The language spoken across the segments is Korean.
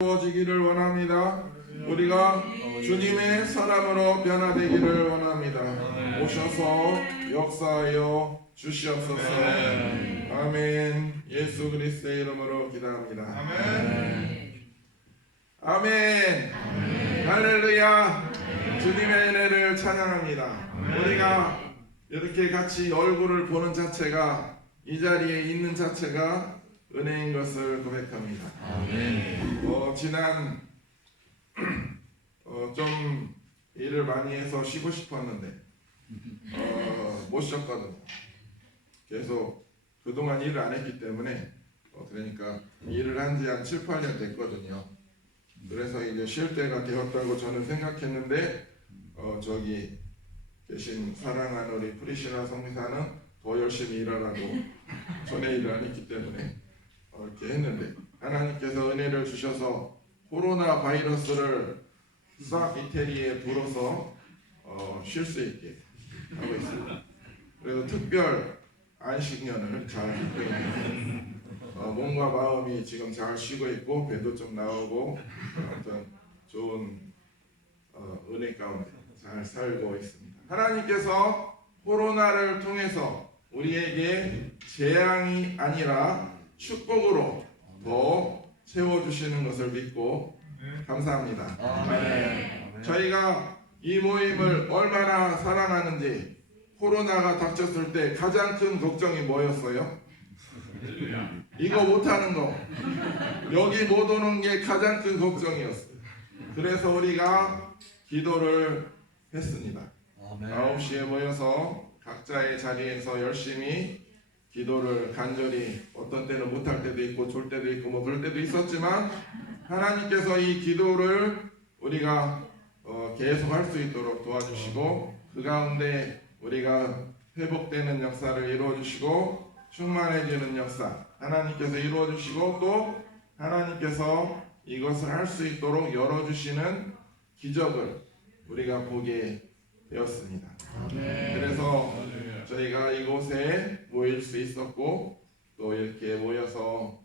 주어지기를 원합니다. 우리가 주님의 사람으로 변화되기를 원합니다. 오셔서 역사하여 주시옵소서. 아멘. 예수 그리스도의 이름으로 기도합니다. 아멘. 할렐루야. 주님의 은혜를 찬양합니다. 우리가 이렇게 같이 얼굴을 보는 자체가, 이 자리에 있는 자체가 은혜인 것을 고백합니다. 아멘. 지난 좀 일을 많이 해서 쉬고 싶었는데 못 쉬었거든요. 계속 그동안 일을 안 했기 때문에 그러니까 일을 한 지 한 7, 8년 됐거든요. 그래서 이제 쉴 때가 되었다고 저는 생각했는데 저기 계신 사랑하는 우리 프리시나 성미사는 더 열심히 일하라고 전에 일을 안 했기 때문에 이렇게 했는데, 하나님께서 은혜를 주셔서 코로나 바이러스를 싹 이태리에 불어서 쉴 수 있게 하고 있습니다. 그래서 특별 안식년을 잘 하고 있는, 몸과 마음이 지금 잘 쉬고 있고 배도 좀 나오고 아무튼 좋은 은혜 가운데 잘 살고 있습니다. 하나님께서 코로나를 통해서 우리에게 재앙이 아니라 축복으로 더 채워주시는 것을 믿고 감사합니다. 아멘. 저희가 이 모임을 얼마나 사랑하는지, 코로나가 닥쳤을 때 가장 큰 걱정이 뭐였어요? 이거 못하는 거, 여기 못 오는 게 가장 큰 걱정이었어요. 그래서 우리가 기도를 했습니다. 9시에 모여서 각자의 자리에서 열심히 기도를 간절히, 어떤 때는 못할 때도 있고 졸 때도 있고 뭐 그럴 때도 있었지만, 하나님께서 이 기도를 우리가 계속 할 수 있도록 도와주시고, 그 가운데 우리가 회복되는 역사를 이루어주시고 충만해지는 역사 하나님께서 이루어주시고, 또 하나님께서 이것을 할 수 있도록 열어주시는 기적을 우리가 보게 되었습니다. 그래서 저희가 이곳에 모일 수 있었고, 또 이렇게 모여서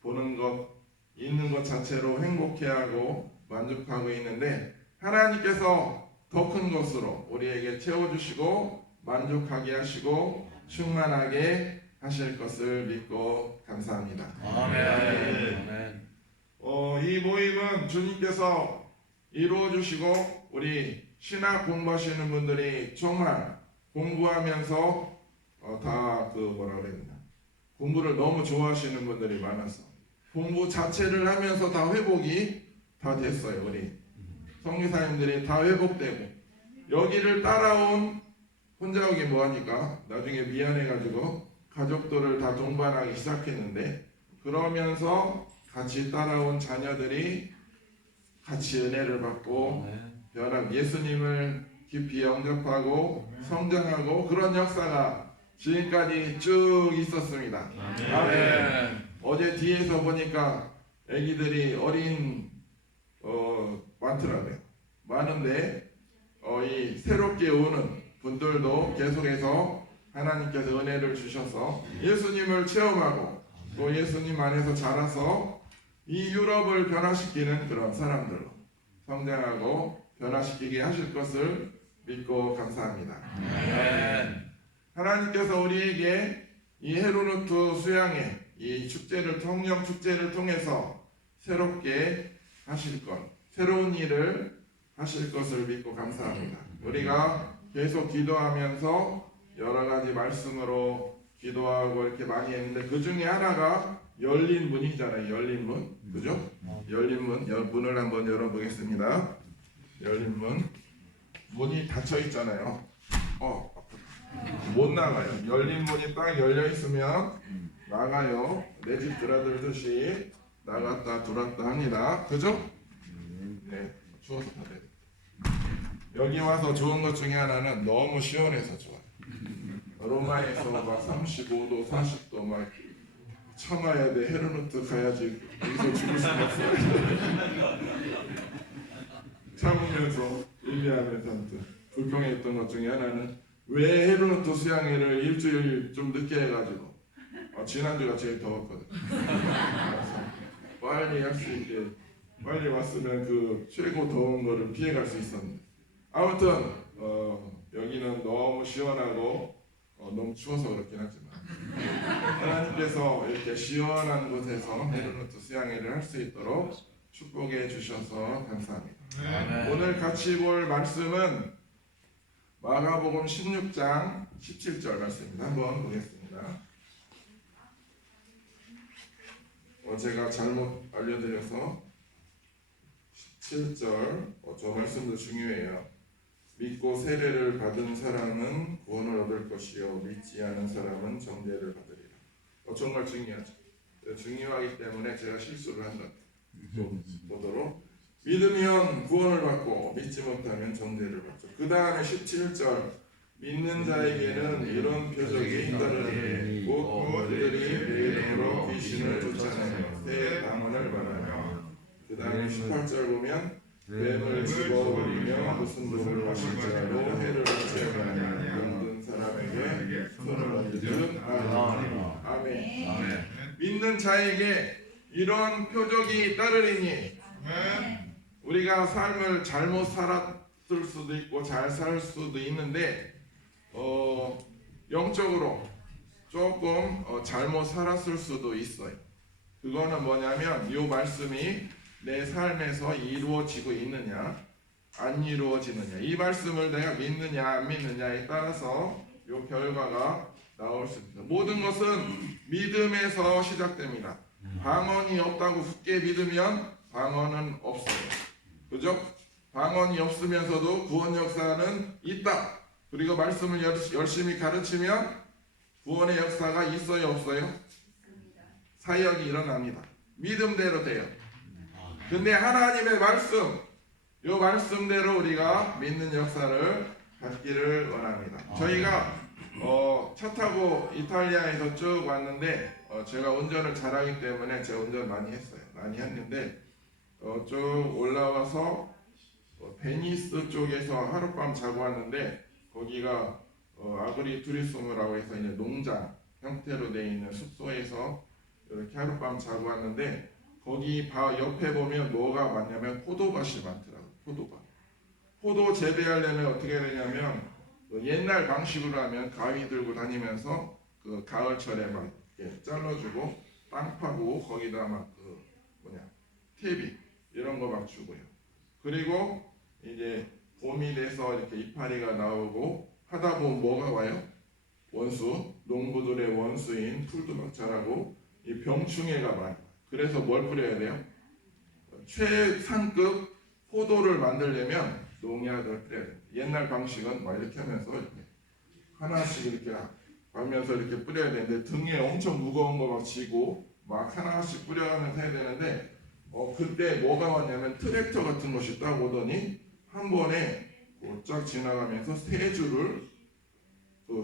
보는 것, 있는 것 자체로 행복해하고 만족하고 있는데, 하나님께서 더 큰 것으로 우리에게 채워주시고 만족하게 하시고 충만하게 하실 것을 믿고 감사합니다. 아멘. 이 모임은 주님께서 이루어주시고, 우리 신학 공부하시는 분들이 정말 공부하면서 다 뭐라 그래야 되나, 공부를 너무 좋아하시는 분들이 많아서 공부 자체를 하면서 다 회복이 다 됐어요. 우리 성리사님들이 다 회복되고, 여기를 따라온, 혼자 오기 뭐하니까 나중에 미안해가지고 가족들을 다 동반하기 시작했는데, 그러면서 같이 따라온 자녀들이 같이 은혜를 받고 변한 예수님을 깊이 영접하고 성장하고, 그런 역사가 지금까지 쭉 있었습니다. 아멘. 어제 뒤에서 보니까 애기들이 어린 많더라고요. 많은데 이 새롭게 오는 분들도 계속해서 하나님께서 은혜를 주셔서 예수님을 체험하고 또 예수님 안에서 자라서 이 유럽을 변화시키는 그런 사람들로 성장하고 변화시키게 하실 것을 믿고 감사합니다. 하나님께서 우리에게 이 헤르누트 수양회, 이 축제를, 성령 축제를 통해서 새롭게 하실 것, 새로운 일을 하실 것을 믿고 감사합니다. 우리가 계속 기도하면서 여러 가지 말씀으로 기도하고 이렇게 많이 했는데, 그 중에 하나가 열린 문이잖아요. 열린 문, 그죠? 열린 문, 문을 한번 열어보겠습니다. 열린 문, 문이 닫혀 있잖아요. 못 나가요. 열린 문이 딱 열려 있으면 나가요. 내 집 드나들듯이 나갔다 들어왔다 합니다. 그죠? 네, 추워서 다 돼. 여기 와서 좋은 것 중에 하나는 너무 시원해서 좋아요. 로마에서 막 35도, 40도 막 참아야 돼. 헤르누트 가야지. 여기서 죽을 수가 없어요. 참으면서 일리하면서 불평했던 것 중에 하나는, 왜 헤르누트 수양회를 일주일 좀 늦게 해가지고 지난주가 제일 더웠거든. 빨리 할 수 있게 빨리 왔으면 그 최고 더운 거를 피해갈 수 있었는데 아무튼 여기는 너무 시원하고 너무 추워서 그렇긴 하지만 하나님께서 이렇게 시원한 곳에서 헤르노트 수양회를 할 수 있도록 축복해 주셔서 감사합니다. 오늘 같이 볼 말씀은 마가복음 16장 17절 말씀입니다. 한번 보겠습니다. 제가 잘못 알려드려서 17절 저 말씀도 중요해요. 믿고 세례를 받은 사람은 구원을 얻을 것이요 믿지 않은 사람은 정죄를 받으리라. 정말 중요하죠. 중요하기 때문에 제가 실수를 한 것 같아요. 보도록 믿으면 구원을 받고 믿지 못하면 정죄를 받죠. 그 다음에 17절 믿는 자에게는 이런 표적이 따르니 곧 그들이 내 이름으로 귀신을 쫓아내며 새 방언을 말하며 그 다음에 18절 보면 뱀을 집어버리며 무슨 독을 마실 자로 해를 채우느냐 모든 사람에게 손을 얹은 아멘. 믿는 자에게 이런 표적이 따르리니 우리가 삶을 잘못 살았을 수도 있고 잘 살 수도 있는데 영적으로 조금 잘못 살았을 수도 있어요. 그거는 뭐냐면 이 말씀이 내 삶에서 이루어지고 있느냐 안 이루어지느냐 이 말씀을 내가 믿느냐 안 믿느냐에 따라서 이 결과가 나올 수 있습니다. 모든 것은 믿음에서 시작됩니다. 방언이 없다고 굳게 믿으면 방언은 없어요. 그죠? 방언이 없으면서도 구원 역사는 있다. 그리고 말씀을 열심히 가르치면 구원의 역사가 있어요 없어요? 사역이 일어납니다. 믿음대로 돼요. 근데 하나님의 말씀 이 말씀대로 우리가 믿는 역사를 갖기를 원합니다. 저희가 차 타고 이탈리아에서 쭉 왔는데 제가 운전을 잘하기 때문에 제가 운전 많이 했어요. 많이 했는데 쭉 올라와서 베니스 쪽에서 하룻밤 자고 왔는데 거기가 아그리 투리스모라고 해서 이제 농장 형태로 되어 있는 숙소에서 이렇게 하룻밤 자고 왔는데 거기 옆에 보면 뭐가 많냐면 포도밭이 많더라고요. 포도밭. 포도 재배하려면 어떻게 되냐면 옛날 방식으로 하면 가위 들고 다니면서 그 가을철에 막 이렇게 잘라주고 땅 파고 거기다 막 퇴비 이런 거 막 주고요. 그리고 이제 봄이 돼서 이렇게 이파리가 나오고 하다 보면 뭐가 와요? 원수, 농부들의 원수인 풀도 막 자라고 이 병충해가 많아요. 그래서 뭘 뿌려야 돼요? 최상급 포도를 만들려면 농약을 뿌려야 돼요. 옛날 방식은 막 이렇게 하면서 이렇게 하나씩 이렇게 하면서 이렇게 뿌려야 되는데 등에 엄청 무거운 거 막 지고 막 하나씩 뿌려가면서 해야 되는데 그때 뭐가 왔냐면 트랙터 같은 것이 딱 오더니 한 번에 쫙 지나가면서 세 줄을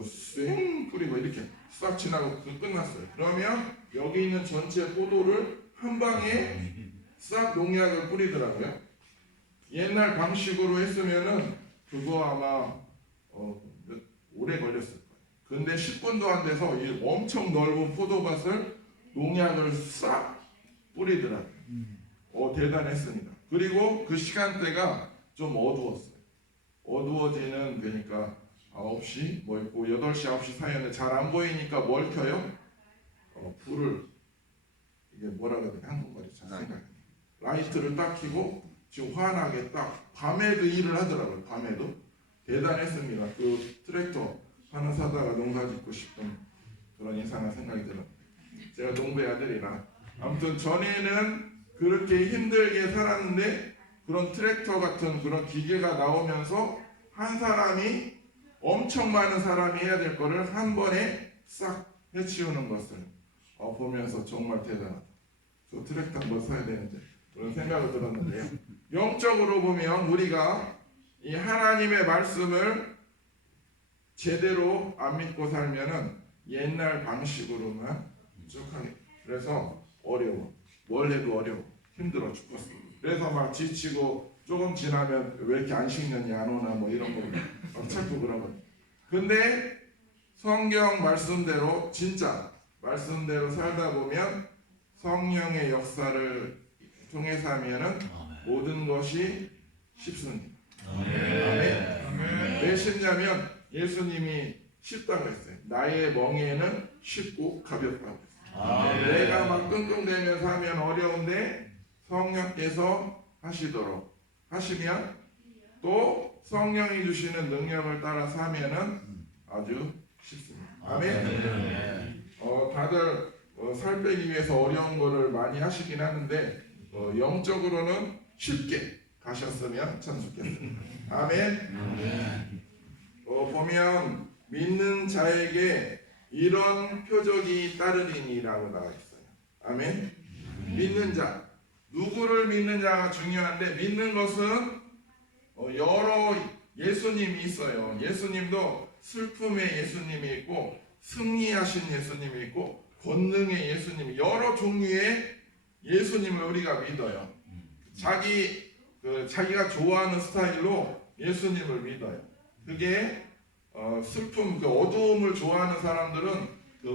쌩 뿌리고 이렇게 싹 지나고 끝났어요. 그러면 여기 있는 전체 포도를 한 방에 싹 농약을 뿌리더라고요. 옛날 방식으로 했으면은 그거 아마 오래 걸렸을 거예요. 근데 10분도 안 돼서 이 엄청 넓은 포도밭을 농약을 싹 뿌리더라고요. 대단했습니다. 그리고 그 시간대가 좀 어두웠어요. 어두워지는 그러니까 9시 뭐 있고 8시 9시 사이에 잘 안 보이니까 뭘 켜요? 불을 이게 뭐라 그래야 되나 한국말이 잘 생각이 나요. 라이트를 딱 켜고 지금 환하게 딱 밤에도 일을 하더라고요. 밤에도 대단했습니다. 그 트랙터 하나 사다가 농사 짓고 싶은 그런 이상한 생각이 들었는데 제가 농부의 아들이라 아무튼 전에는 그렇게 힘들게 살았는데 그런 트랙터 같은 그런 기계가 나오면서 한 사람이 엄청 많은 사람이 해야 될 거를 한 번에 싹 해치우는 것을 보면서 정말 대단하다. 저 트랙터 한번 사야 되는데 그런 생각을 들었는데요. 영적으로 보면 우리가 이 하나님의 말씀을 제대로 안 믿고 살면은 옛날 방식으로만 쭉 하게. 그래서 어려워. 뭘 해도 어려워. 힘들어 죽겠어. 그래서 막 지치고 조금 지나면 왜 이렇게 안 식느냐 안 오나 뭐 이런 거 막 찾고 그러거든. 근데 성경 말씀대로 진짜 말씀대로 살다 보면 성령의 역사를 통해서 하면은 모든 것이 쉽습니다. 아멘. 아멘. 왜 쉽냐면 예수님이 쉽다고 했어요. 나의 멍에는 쉽고 가볍다고 했어요. 내가 막 끙끙대면서 하면 어려운데 성령께서 하시면 또 성령이 주시는 능력을 따라서 하면은 아주 쉽습니다. 아멘. 다들 살 빼기 위해서 어려운 거를 많이 하시긴 하는데 영적으로는 쉽게 가셨으면 참 좋겠습니다. 아멘. 보면 믿는 자에게 이런 표적이 따르리니라고 나와 있어요. 아멘. 믿는 자, 누구를 믿느냐가 중요한데 믿는 것은 여러 예수님이 있어요. 예수님도 슬픔의 예수님이 있고 승리하신 예수님이 있고 권능의 예수님이 여러 종류의 예수님을 우리가 믿어요. 자기가 좋아하는 스타일로 예수님을 믿어요. 그게 슬픔, 그 어두움을 좋아하는 사람들은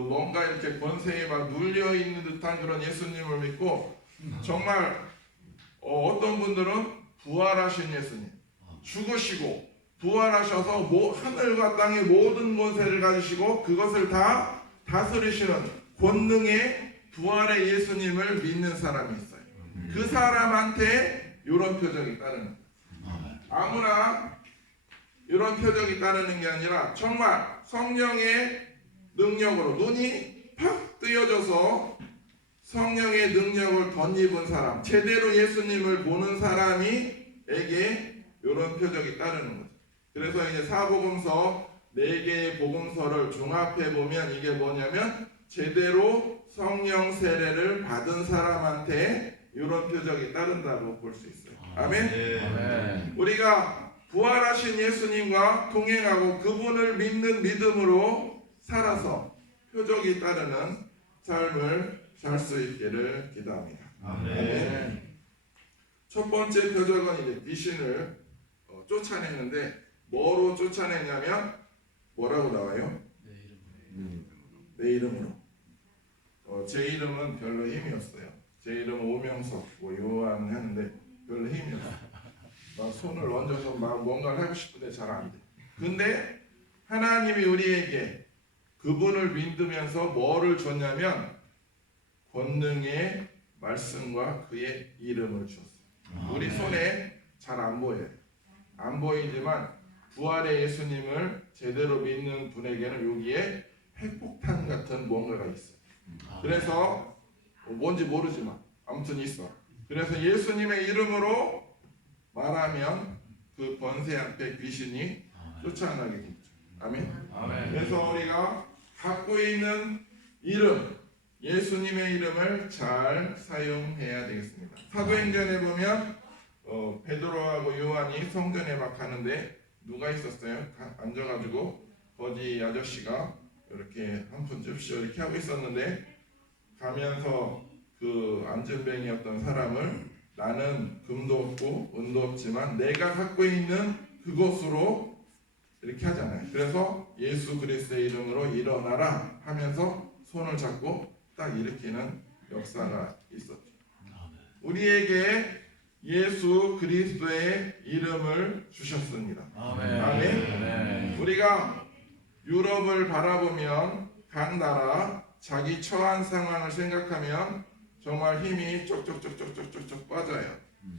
뭔가 이렇게 권세에 막 눌려 있는 듯한 그런 예수님을 믿고 정말 어떤 분들은 부활하신 예수님, 죽으시고 부활하셔서 하늘과 땅의 모든 권세를 가지시고 그것을 다 다스리시는 권능의 부활의 예수님을 믿는 사람이 있어요. 그 사람한테 이런 표적이 따르는 거예요. 아무나 이런 표적이 따르는 게 아니라 정말 성령의 능력으로 눈이 팍 뜨여져서 성령의 능력을 덧입은 사람, 제대로 예수님을 보는 사람에게 이런 표적이 따르는 거죠. 그래서 이제 사복음서 4개의 복음서를 종합해 보면 이게 뭐냐면 제대로 성령 세례를 받은 사람한테 이런 표적이 따른다고 볼 수 있어요. 아멘. 아멘. 우리가 부활하신 예수님과 동행하고 그분을 믿는 믿음으로 살아서 표적이 따르는 삶을 살 수 있기를 기도합니다. 아멘. 첫 번째 표적은 이제 귀신을 쫓아냈는데 뭐로 쫓아냈냐면 뭐라고 나와요? 내 이름으로. 제 이름은 별로 힘이 없어요. 제 이름은 오명석, 요한 하는데 별로 힘이 없어요. 막 손을 얹어서 막 뭔가를 하고 싶은데 잘 안 돼. 근데 하나님이 우리에게 그분을 믿으면서 뭐를 줬냐면 권능의 말씀과 그의 이름을 주었어요. 우리 손에 잘 안 보여요. 안 보이지만 부활의 예수님을 제대로 믿는 분에게는 여기에 핵폭탄 같은 뭔가가 있어요. 그래서 뭔지 모르지만 아무튼 있어. 그래서 예수님의 이름으로 말하면 그 권세 앞에 귀신이 쫓아나게 됩니다. 아멘. 그래서 우리가 갖고 있는 이름, 예수님의 이름을 잘 사용해야 되겠습니다. 사도행전에 보면 베드로하고 요한이 성전에 막 가는데 누가 있었어요? 앉아가지고 거지 아저씨가 이렇게 한 푼 줍시오 이렇게 하고 있었는데 가면서 그 안전뱅이였던 사람을 나는 금도 없고 은도 없지만 내가 갖고 있는 그것으로 이렇게 하잖아요. 그래서 예수 그리스도의 이름으로 일어나라 하면서 손을 잡고 딱 일으키는 역사가 있었죠. 우리에게 예수 그리스도의 이름을 주셨습니다. 아멘. 우리가 유럽을 바라보면 각 나라 자기 처한 상황을 생각하면 정말 힘이 쪽쪽쪽쪽쪽쪽 빠져요.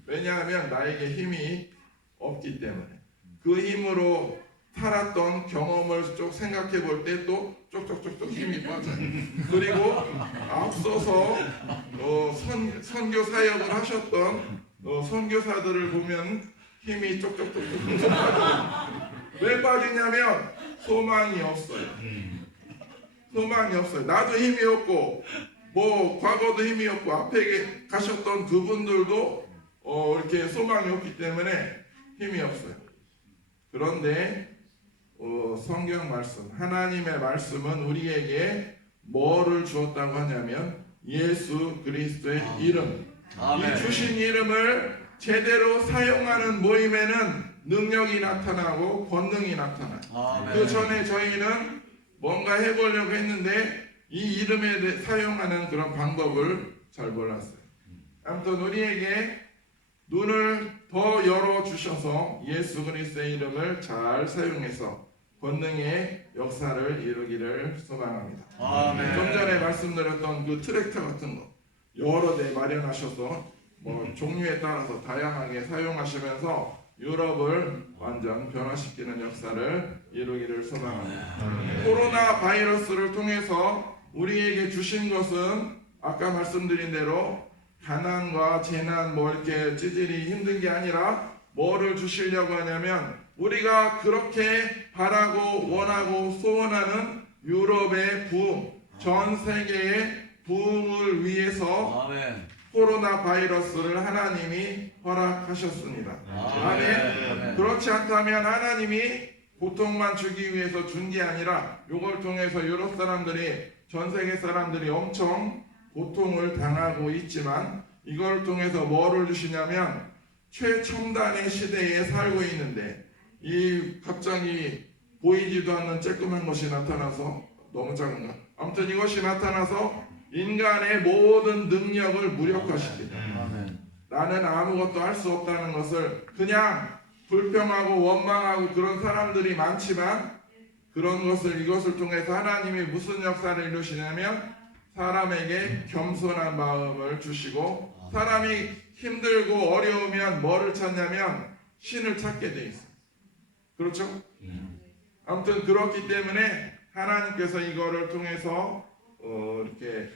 왜냐하면 나에게 힘이 없기 때문에 그 힘으로 살았던 경험을 쭉 생각해 볼 때 또 쪽쪽쪽쪽 힘이 빠져요. 그리고 앞서서 선교 사역을 하셨던 선교사들을 보면 힘이 쪽쪽쪽쪽 빠져요. 왜 빠지냐면 소망이 없어요. 소망이 없어요. 나도 힘이 없고 과거도 힘이 없고 앞에 가셨던 그분들도 이렇게 소망이 없기 때문에 힘이 없어요. 그런데 성경 말씀, 하나님의 말씀은 우리에게 뭐를 주었다고 하냐면 예수 그리스도의 이름. 이 주신 이름을 제대로 사용하는 모임에는 능력이 나타나고 권능이 나타나요. 그 전에 저희는 뭔가 해보려고 했는데 이 이름에 사용하는 그런 방법을 잘 몰랐어요. 아무튼 우리에게 눈을 더 열어주셔서 예수 그리스도의 이름을 잘 사용해서 권능의 역사를 이루기를 소망합니다. 아멘. 좀 전에 말씀드렸던 그 트랙터 같은 거 여러 대 마련하셔서 뭐 종류에 따라서 다양하게 사용하시면서 유럽을 완전 변화시키는 역사를 이루기를 소망합니다. 코로나 바이러스를 통해서 우리에게 주신 것은 아까 말씀드린 대로 가난과 재난 뭐 이렇게 찌질이 힘든 게 아니라 뭐를 주시려고 하냐면 우리가 그렇게 바라고 원하고 소원하는 유럽의 부흥, 전 세계의 부흥을 위해서 아멘. 코로나 바이러스를 하나님이 허락하셨습니다. 아멘. 그렇지 않다면 하나님이 고통만 주기 위해서 준 게 아니라 이걸 통해서 유럽 사람들이 전 세계 사람들이 엄청 고통을 당하고 있지만 이걸 통해서 뭐를 주시냐면 최첨단의 시대에 살고 있는데 이 갑자기 보이지도 않는 쬐끄만 것이 나타나서 너무 작은가? 아무튼 이것이 나타나서 인간의 모든 능력을 무력화시키죠. 나는 아무것도 할 수 없다는 것을 그냥 불평하고 원망하고 그런 사람들이 많지만 그런 것을 이것을 통해서 하나님이 무슨 역사를 이루시냐면 사람에게 겸손한 마음을 주시고 사람이 힘들고 어려우면 뭐를 찾냐면 신을 찾게 돼 있어요. 그렇죠? 아무튼 그렇기 때문에 하나님께서 이거를 통해서 이렇게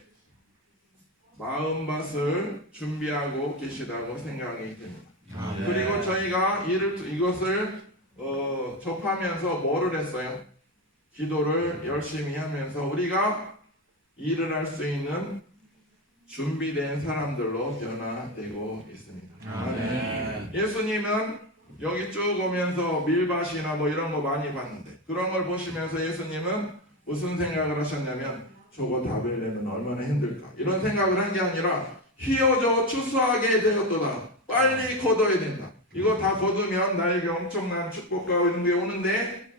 마음밭을 준비하고 계시다고 생각이 됩니다. 그리고 저희가 이것을 접하면서 뭐를 했어요? 기도를 열심히 하면서 우리가 일을 할 수 있는 준비된 사람들로 변화되고 있습니다. 예수님은 여기 쭉 오면서 밀밭이나 뭐 이런 거 많이 봤는데 그런 걸 보시면서 예수님은 무슨 생각을 하셨냐면 저거 다 베려면 얼마나 힘들까 이런 생각을 한 게 아니라 휘어져 추수하게 되었도다. 빨리 거둬야 된다. 이거 다 거두면 나에게 엄청난 축복과 이런 게 오는데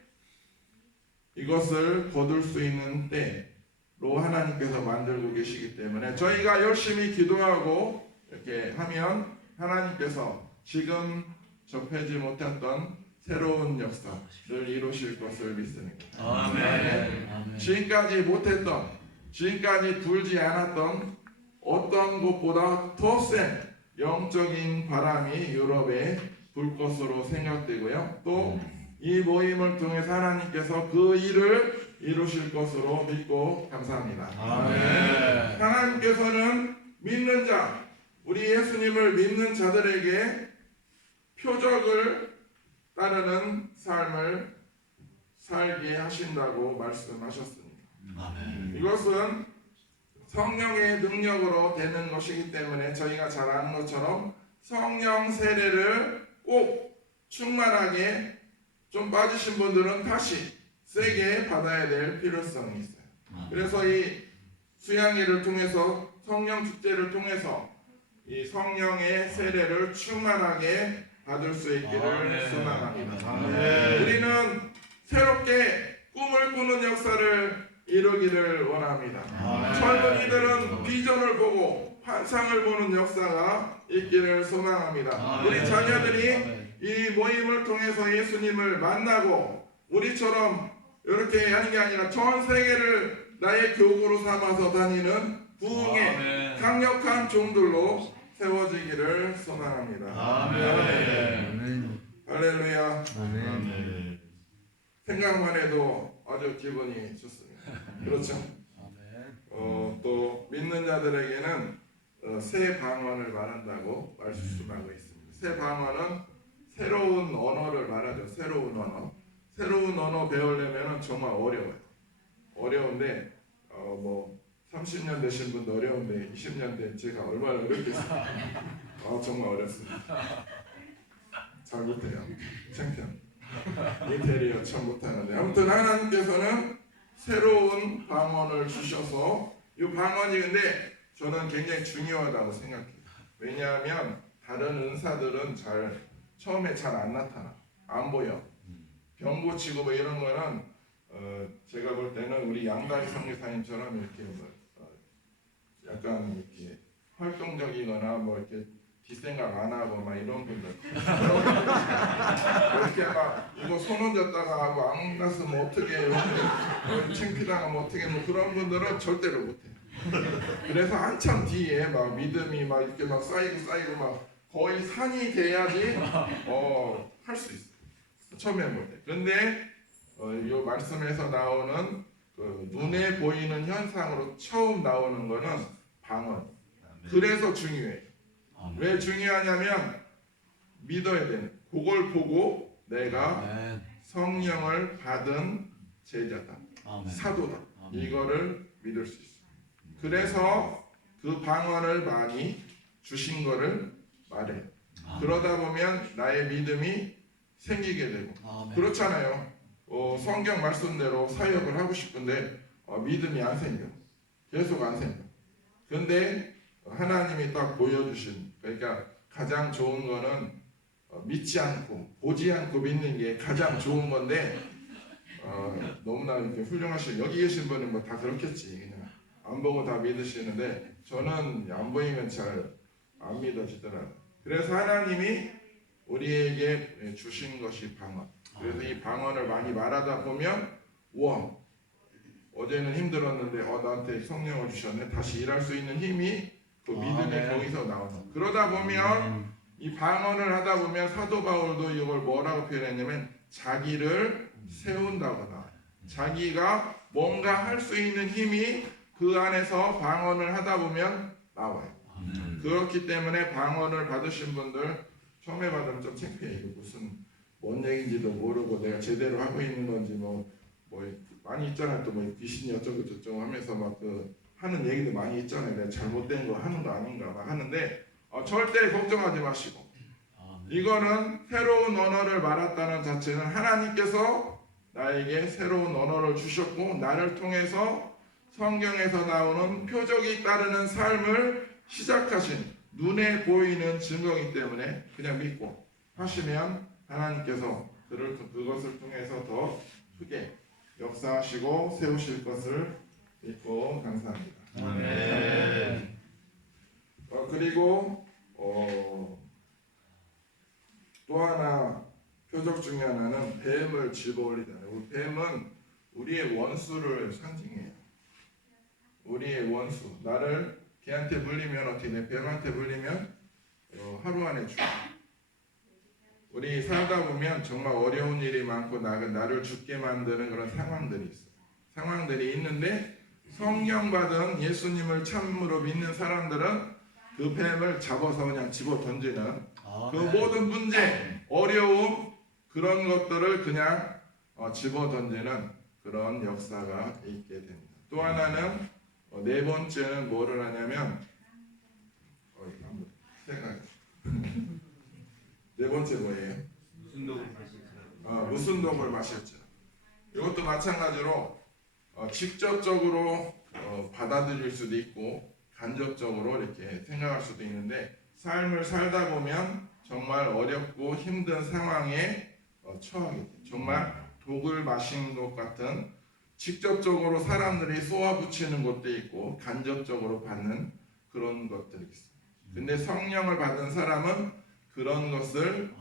이것을 거둘 수 있는 때로 하나님께서 만들고 계시기 때문에 저희가 열심히 기도하고 이렇게 하면 하나님께서 지금 접하지 못했던 새로운 역사를 이루실 것을 믿습니다. 아멘. 지금까지 못했던, 지금까지 불지 않았던 어떤 곳보다 더 센 영적인 바람이 유럽에 불 것으로 생각되고요. 또 이 모임을 통해서 하나님께서 그 일을 이루실 것으로 믿고 감사합니다. 아멘. 하나님께서는 믿는 자, 우리 예수님을 믿는 자들에게 표적을 따르는 삶을 살게 하신다고 말씀하셨습니다. 이것은 성령의 능력으로 되는 것이기 때문에 저희가 잘 아는 것처럼 성령 세례를 꼭 충만하게 좀 빠지신 분들은 다시 세게 받아야 될 필요성이 있어요. 그래서 이 수양회를 통해서 성령 축제를 통해서 이 성령의 세례를 충만하게 받을 수 있기를 소망합니다. 우리는 새롭게 꿈을 꾸는 역사를 이루기를 원합니다. 젊은이들은 비전을 보고 환상을 보는 역사가 있기를 소망합니다. 우리 자녀들이 이 모임을 통해서 예수님을 만나고 우리처럼 이렇게 하는 게 아니라 전 세계를 나의 교구로 삼아서 다니는 부흥의 강력한 종들로 세워지기를 소망합니다. 아멘. 할렐루야. 아멘. 생각만 해도 아주 기분이 좋습니다. 그렇죠? 또 믿는 자들에게는 새 방언을 말한다고 말씀하고 있습니다. 새 방언은 새로운 언어를 말하죠. 새로운 언어. 새로운 언어 배우려면 정말 어려워요. 어려운데 뭐 30년 되신 분도 어려운데 20년 된 제가 얼마나 어렵겠어요. 정말 어렵습니다. 잘 못해요. 창피합니다. 인테리어 참 못하는데 아무튼 하나님께서는 새로운 방언을 주셔서 이 방언이 근데 저는 굉장히 중요하다고 생각해요. 왜냐하면 다른 은사들은 처음에 잘 안 나타나. 안 보여. 병 고치고 뭐 이런 거는 제가 볼 때는 우리 양다리 선교사님처럼 이렇게 약간 이렇게 활동적이거나 뭐 이렇게 뒷생각 안 하고 막 이런 분들 이렇게 막 이거 손 얹었다가 하고 안 갔으면 어떻게 해요? 창피당하면 어떻게 뭐 그런 분들은 절대로 못해. 그래서 한참 뒤에 막 믿음이 막 이렇게 막 쌓이고 막 거의 산이 돼야지 할 수 있어. 처음에 못해. 근데 이 말씀에서 나오는 그 눈에 보이는 현상으로 처음 나오는 거는 방언. 그래서 중요해. 왜 중요하냐면 믿어야 되는. 그걸 보고 내가 성령을 받은 제자다, 사도다. 이거를 믿을 수 있어. 그래서 그 방언을 많이 주신 거를 말해. 그러다 보면 나의 믿음이 생기게 되고. 그렇잖아요. 성경 말씀대로 사역을 하고 싶은데 믿음이 안 생겨. 계속 안 생겨. 근데 하나님이 딱 보여주신, 그러니까 가장 좋은 거는 믿지 않고 보지 않고 믿는 게 가장 좋은 건데 너무나 이렇게 훌륭하신, 여기 계신 분은 뭐 다 그렇겠지. 그냥 안 보고 다 믿으시는데 저는 안 보이면 잘 안 믿어지더라고요. 그래서 하나님이 우리에게 주신 것이 방언. 그래서 이 방언을 많이 말하다 보면 우와, 어제는 힘들었는데 나한테 성령을 주셨네. 다시 일할 수 있는 힘이 그 믿음의 거기서 나오는. 그러다 보면 이 방언을 하다 보면 사도 바울도 이걸 뭐라고 표현했냐면 자기를 세운다고 나와요. 자기가 뭔가 할 수 있는 힘이 그 안에서 방언을 하다 보면 나와요. 그렇기 때문에 방언을 받으신 분들 처음에 받으면 좀 창피해. 이거 무슨 뭔 얘기인지도 모르고 내가 제대로 하고 있는 건지 뭐 많이 있잖아요. 또 뭐 귀신이 어쩌고 저쩌고 하면서 막 그 하는 얘기도 많이 있잖아요. 내가 잘못된 거 하는 거 아닌가 막 하는데 절대 걱정하지 마시고 이거는 새로운 언어를 말했다는 자체는 하나님께서 나에게 새로운 언어를 주셨고 나를 통해서 성경에서 나오는 표적이 따르는 삶을 시작하신 눈에 보이는 증거이기 때문에 그냥 믿고 하시면 하나님께서 그것을 통해서 더 크게 역사하시고 세우실 것을 믿고 감사합니다. 아멘. 그리고 또 하나 표적 중에 하나는 뱀을 집어올리잖아요. 우리 뱀은 우리의 원수를 상징해요. 우리의 원수. 나를 걔한테 물리면 어떻게 돼? 뱀한테 물리면 하루 안에 죽어. 우리 살다 보면 정말 어려운 일이 많고 나를 죽게 만드는 그런 상황들이 있어요. 상황들이 있는데 성령 받은 예수님을 참으로 믿는 사람들은 그 뱀을 잡아서 그냥 집어 던지는 그 모든 문제, 어려움 그런 것들을 그냥 집어 던지는 그런 역사가 있게 됩니다. 또 하나는 네 번째는 뭐를 하냐면 한번 생각해. 네 번째 뭐예요? 무슨 독을 마셨죠. 이것도 마찬가지로 직접적으로 받아들일 수도 있고 간접적으로 이렇게 생각할 수도 있는데 삶을 살다 보면 정말 어렵고 힘든 상황에 처하게 돼요. 정말 독을 마신 것 같은 직접적으로 사람들이 쏘아붙이는 것도 있고 간접적으로 받는 그런 것들이 있어요. 근데 성령을 받은 사람은 그런 것을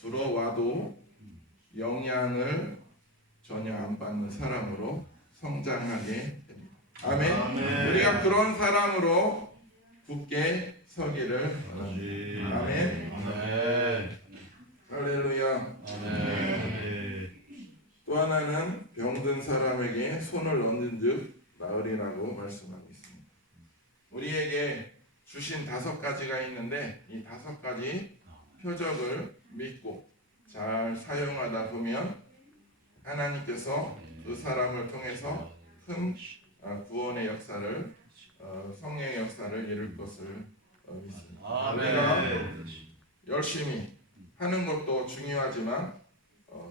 들어와도 영향을 전혀 안 받는 사람으로 성장하게 됩니다. 아멘. 우리가 그런 사람으로 굳게 서기를 원합니다. 아멘. 할렐루야. 또 하나는 병든 사람에게 손을 얹은즉 나으리라고 말씀하고 있습니다. 우리에게 주신 5가지가 있는데 이 5가지 표적을 믿고 잘 사용하다 보면 하나님께서 그 사람을 통해서 큰 구원의 역사를 성령의 역사를 이룰 것을 믿습니다. 우리가 열심히 하는 것도 중요하지만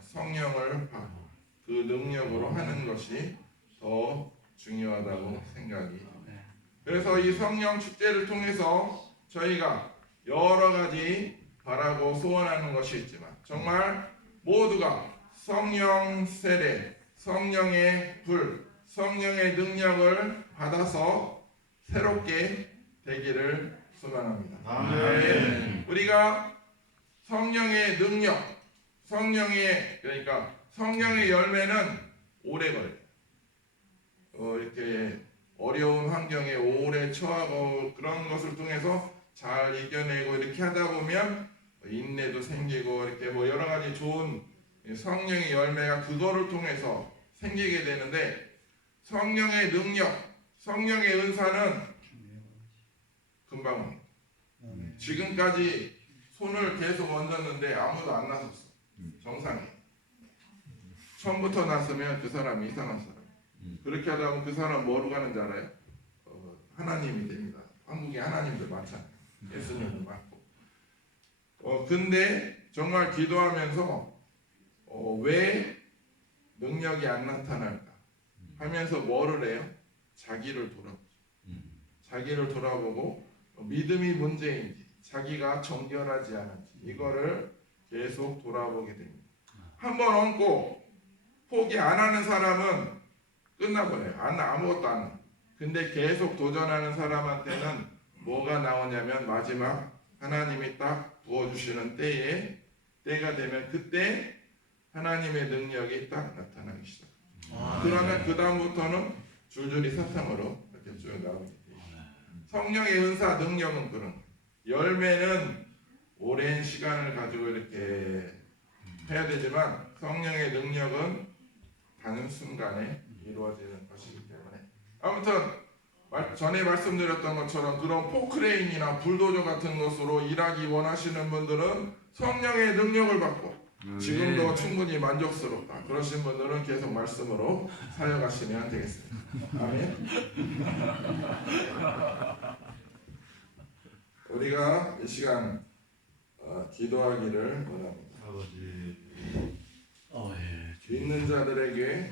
성령을 받고 그 능력으로 하는 것이 더 중요하다고 생각이 됩니다. 그래서 이 성령 축제를 통해서 저희가 여러 가지 바라고 소원하는 것이 있지만 정말 모두가 성령 세례, 성령의 불, 성령의 능력을 받아서 새롭게 되기를 소망합니다. 아멘. 우리가 성령의 능력, 그러니까 성령의 열매는 오래 걸려요. 이렇게 어려운 환경에 오래 처하고 그런 것을 통해서 잘 이겨내고 이렇게 하다 보면 인내도 생기고 이렇게 뭐 여러 가지 좋은 성령의 열매가 그거를 통해서 생기게 되는데, 성령의 능력, 성령의 은사는 금방 옵니다. 지금까지 손을 계속 얹었는데 아무도 안 나섰어. 정상이. 처음부터 났으면 그 사람이 이상한 사람. 그렇게 하다 보면 그 사람 뭐로 가는지 알아요? 하나님이 됩니다. 한국에 하나님들 많잖아요. 예수님도 많고. 근데 정말 기도하면서 왜 능력이 안 나타날까 하면서 뭐를 해요? 자기를 돌아보죠. 자기를 돌아보고 믿음이 문제인지, 자기가 정결하지 않은지 이거를 계속 돌아보게 됩니다. 한번 얹고 포기 안 하는 사람은 끝나버려요. 아무것도 안 나. 근데 계속 도전하는 사람한테는 뭐가 나오냐면 마지막 하나님이 딱 부어주시는 때가 되면 그때 하나님의 능력이 딱 나타나기 시작합니다. 그러면 그 다음부터는 줄줄이 사탕으로 이렇게 쭉 나오게 돼요. 성령의 은사 능력은 그런 거예요. 열매는 오랜 시간을 가지고 이렇게 해야 되지만 성령의 능력은 단순간에 이루어지는 것이기 때문에, 아무튼 전에 말씀드렸던 것처럼 그런 포크레인이나 불도저 같은 것으로 일하기 원하시는 분들은 성령의 능력을 받고 지금도 충분히 만족스럽다 그러신 분들은 계속 말씀으로 사역하시면 되겠습니다. 아멘. 우리가 이 시간 기도하기를 원합니다. 믿는 자들에게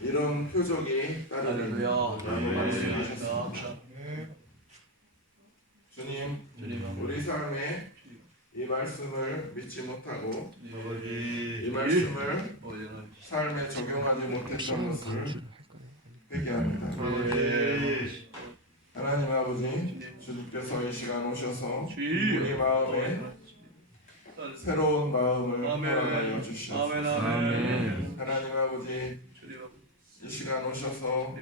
이런 표적이 따르리라고 말씀하셨습니다. 주님, 우리 삶에 이 말씀을 믿지 못하고 이 말씀을 삶에 적용하지 못했던 것을 회개합니다. 하나님 아버지, 주님께서 이 시간 오셔서 우리 마음에 새로운 마음을 허락하여 주시옵소서. 하나님 아버지, 이 시간 오셔서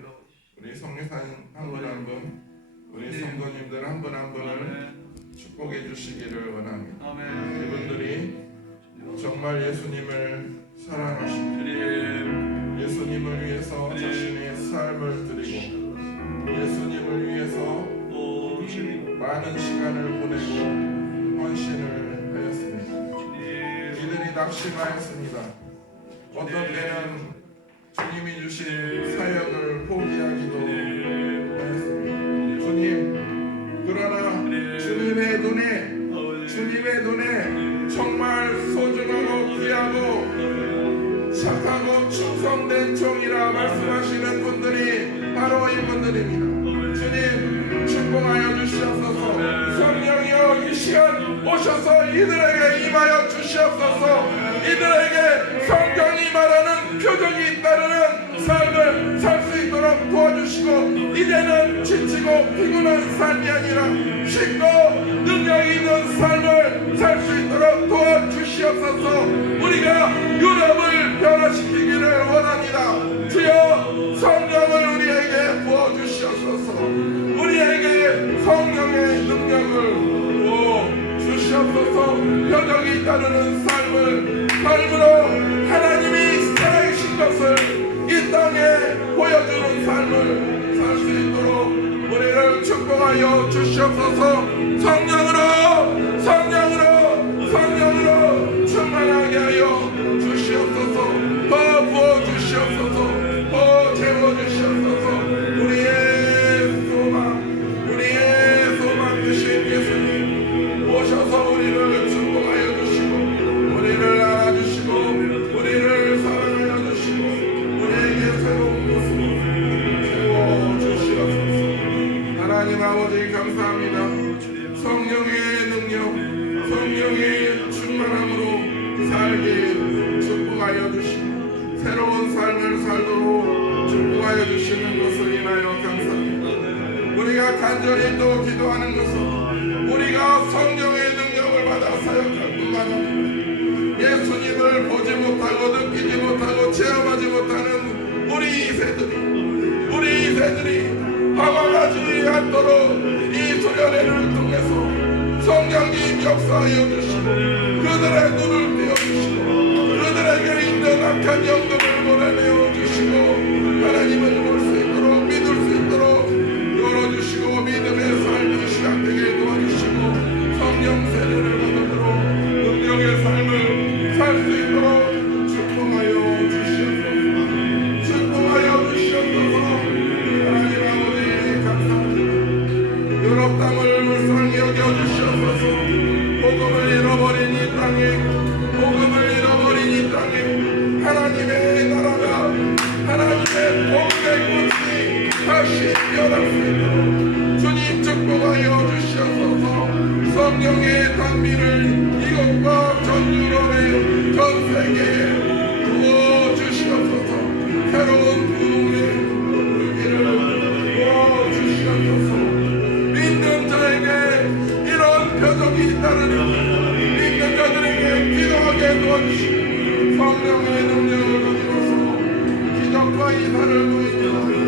우리 성리사님 한 분 한 분, 우리 성도님들 한 분 한 분을 축복해 주시기를 원합니다. 이분들이 정말 예수님을 사랑하시고 예수님을 위해서 자신의 삶을 드리고 예수님을 위해서 많은 시간을 보내고 헌신을 하였습니다. 이들이 낙심하였습니다. 어떤 때는 주님이 주신 사역을 포기하기도 하였습니다. 주님, 그러나 주님의 눈에 정말 소중하고 귀하고 착하고 충성된 종이라 말씀하시는 분들이 바로 이분들입니다. 주님, 축복하여 주시옵소서. 성령이여 이 시간 오셔서 이들에게 임하여 주시옵소서. 이들에게 성경이 말하는 표적이 따르는 삶을 살 수 있도록 도와주시고, 이제는 지치고 피곤한 삶이 아니라 쉽고 능력 있는 삶을 살 수 있도록 도와주시옵소서. 우리가 유럽을 변화시키기를 원합니다. 주여, 성령을 우리에게 부어주시옵소서. 우리에게 성령의 능력을 부어주시옵소서. 표적이 따르는 삶으로 하나님이 살아계신 것을 이 땅에 보여주는 삶을 살 수 있도록 우리를 축복하여 주시옵소서. 성령으로 충만하게 하여 주시옵소서. 더 부어주시옵소서. 더 채워주시옵소서. 우리의 소망 되신 예수님 오셔서 우리를 축복하여 주시고 우리를 알아주시고 우리를 사랑하여 주시고 우리에게 새로운 모습을 채워주시옵소서. 하나님 아버지 감사합니다. 성령의 능력, 성령의 충만함으로 살게 축복하여 주시고 새로운 삶을 살도록 축복하여 주시는 것을 인하여 감사합니다. 우리가 간절히 또 기도하는 것은 우리가 성령의 능력을 받아 사역할 뿐만 아니라 예수님을 보지 못하고 느끼지 못하고 체험하지 못하는 우리 이세들이 방황하지 않도록 이 수련회를 통해서 성령님 역사하여 주시고 그들의 눈을 띄워주시고 그들에게 있는 악한 영들을 몰아내어 주시고 하나님을 볼 수 있도록 믿을 수 있도록 열어주시고 믿음의 삶이 시작되게 도와주시고 성령 세례를 받음으로 능력의 삶을 살 수 있도록 축복하여 주시옵소서. 축복하여 주시옵소서. 하나님 아버지 감사합니다. 유럽 땅을 불쌍히 여겨주시옵소서. 복음을 잃어버린 이 땅에 하나님의 나라가 하나님의 복의 꽃이 다시 피어날 수 있도록 주님 축복하여 주시옵소서. 성령의 단미를 이곳과 전 유럽의 전 세계에 부어 주시옵소서. 새로운 부흥의 물기를 부어 주시옵소서. 믿는 자에게 이런 표적이 따르며 믿는 자들에게 기도하게 도와주시고 성령의 능력을 가지고서 기적과 이사를 보이며